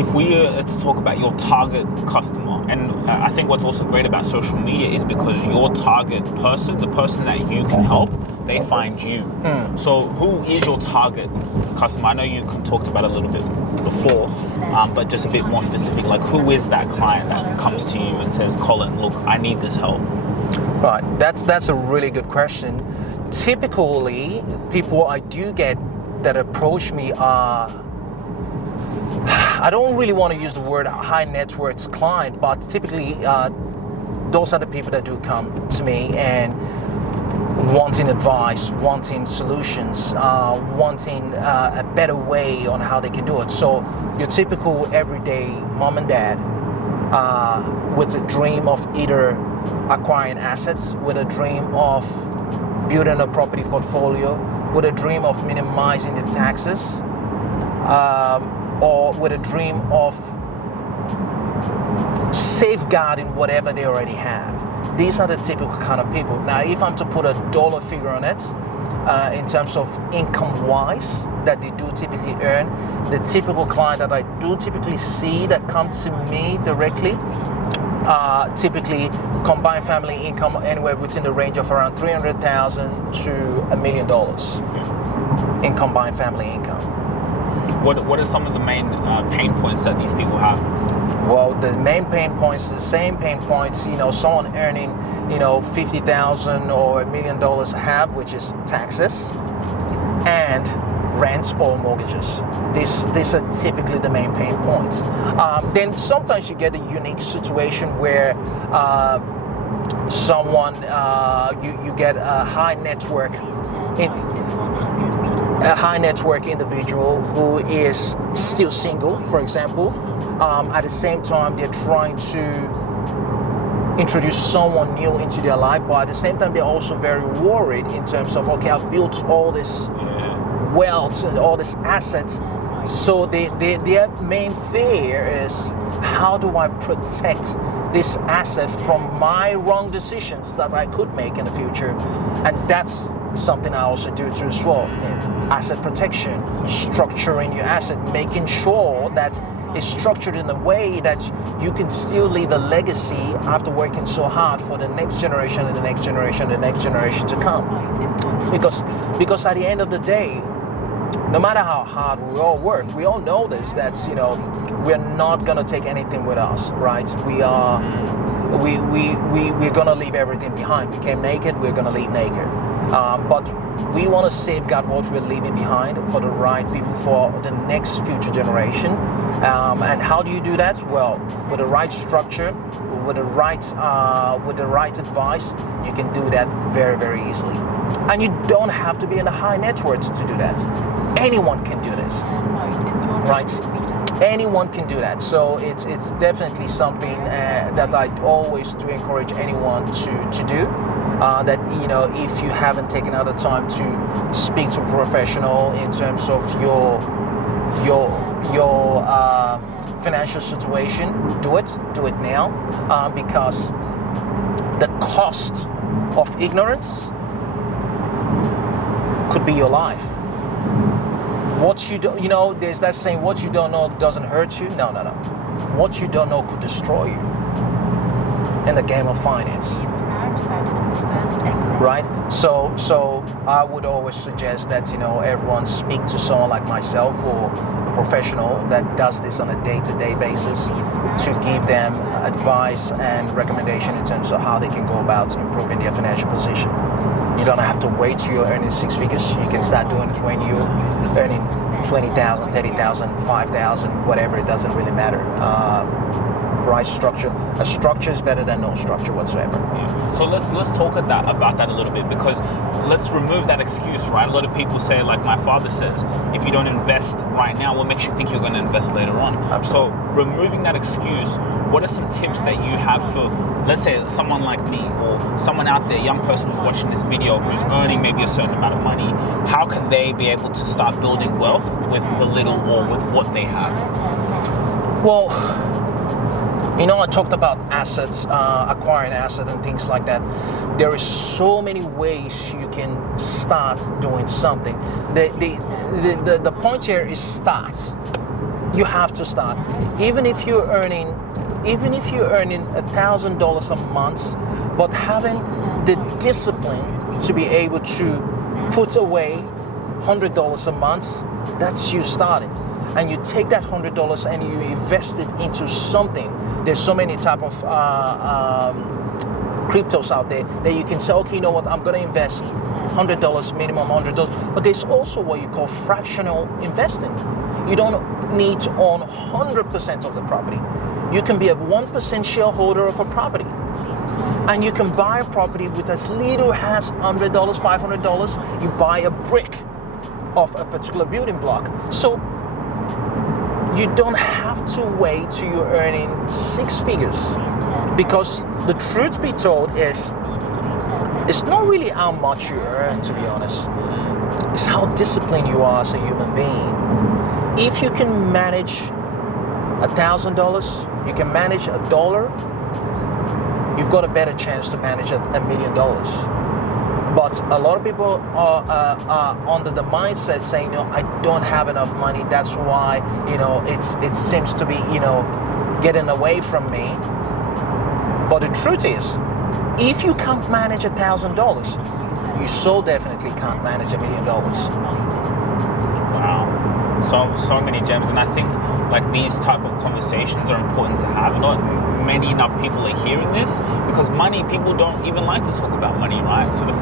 if we are to talk about your target customer, and I think what's also great about social media is because your target person, the person that you can help, they find you. So who is your target customer? I know you talked about it a little bit before, but just a bit more specific, like who is that client that comes to you and says, Colin, look, I need this help? Right, that's a really good question. Typically, people I do get that approach me are, I don't really want to use the word high net worth client, but typically those are the people that do come to me and wanting advice, wanting solutions, wanting a better way on how they can do it. So your typical everyday mom and dad with a dream of either acquiring assets, with a dream of building a property portfolio, with a dream of minimizing the taxes, or with a dream of safeguarding whatever they already have. These are the typical kind of people. Now, if I'm to put a dollar figure on it, in terms of income-wise, that they do typically earn, the typical client that I do typically see that come to me directly, typically combined family income anywhere within the range of around $300,000 to $1 million in combined family income. What are some of the main pain points that these people have? Well, the main pain points is the same pain points, someone earning, $50,000 or $1 million have, which is taxes and rents or mortgages. These are typically the main pain points. Then sometimes you get a unique situation where someone, you get a high network individual who is still single, for example. At the same time, they're trying to introduce someone new into their life, but at the same time, they're also very worried in terms of, okay, I've built all this wealth and all this assets. So their main fear is, how do I protect this asset from my wrong decisions that I could make in the future? And that's something I also do too as well. Asset protection, structuring your asset, making sure that it's structured in a way that you can still leave a legacy after working so hard for the next generation and the next generation and the next generation to come. Because at the end of the day, no matter how hard we all work, we all know this, that we're not gonna take anything with us, right? We're gonna leave everything behind. We came naked, we're gonna leave naked. But we want to safeguard what we're leaving behind for the right people, for the next future generation. And how do you do that? Well, with the right structure, with the right advice, you can do that very, very easily. And you don't have to be in a high net worth to do that. Anyone can do this, right? Anyone can do that. So it's definitely something that I always do encourage anyone to do. That if you haven't taken out the time to speak to a professional in terms of your financial situation, do it now, because the cost of ignorance could be your life. What you don't, there's that saying, what you don't know doesn't hurt you. No. What you don't know could destroy you in the game of finance. Right? So I would always suggest that, everyone speak to someone like myself or a professional that does this on a day-to-day basis to give them advice and recommendation in terms of how they can go about improving their financial position. You don't have to wait till you're earning six figures. You can start doing it when you're earning 20,000, 30,000, 5,000, whatever. It doesn't really matter. Right structure. A structure is better than no structure whatsoever. Yeah. So let's talk about that a little bit, because let's remove that excuse, right? A lot of people say, like my father says, if you don't invest right now, what makes you think you're going to invest later on? Absolutely. So removing that excuse, what are some tips that you have for, let's say, someone like me or someone out there, young person who's watching this video, who's earning maybe a certain amount of money? How can they be able to start building wealth with the little or with what they have? Well, I talked about assets, acquiring assets and things like that. There are so many ways you can start doing something. The point here is start. You have to start. Even if you're earning $1,000 a month, but having the discipline to be able to put away $100 a month, that's you starting. And you take that $100 and you invest it into something. There's so many type of cryptos out there that you can say, okay, you know what, I'm going to invest $100, minimum $100. But there's also what you call fractional investing. You don't need to own 100% of the property. You can be a 1% shareholder of a property. And you can buy a property with as little as $100, $500. You buy a brick of a particular building block. So you don't have to wait till you're earning six figures. Because the truth be told is, it's not really how much you earn, to be honest. It's how disciplined you are as a human being. If you can manage $1,000, you can manage $1, you've got a better chance to manage $1 million. But a lot of people are under the mindset saying, I don't have enough money. That's why, it seems to be, getting away from me. But the truth is, if you can't manage $1,000, you so definitely can't manage $1 million. Wow. So many gems, and I think like these type of conversations are important to have. Not many enough people are hearing this, because money, people don't even like to talk about money, right? So the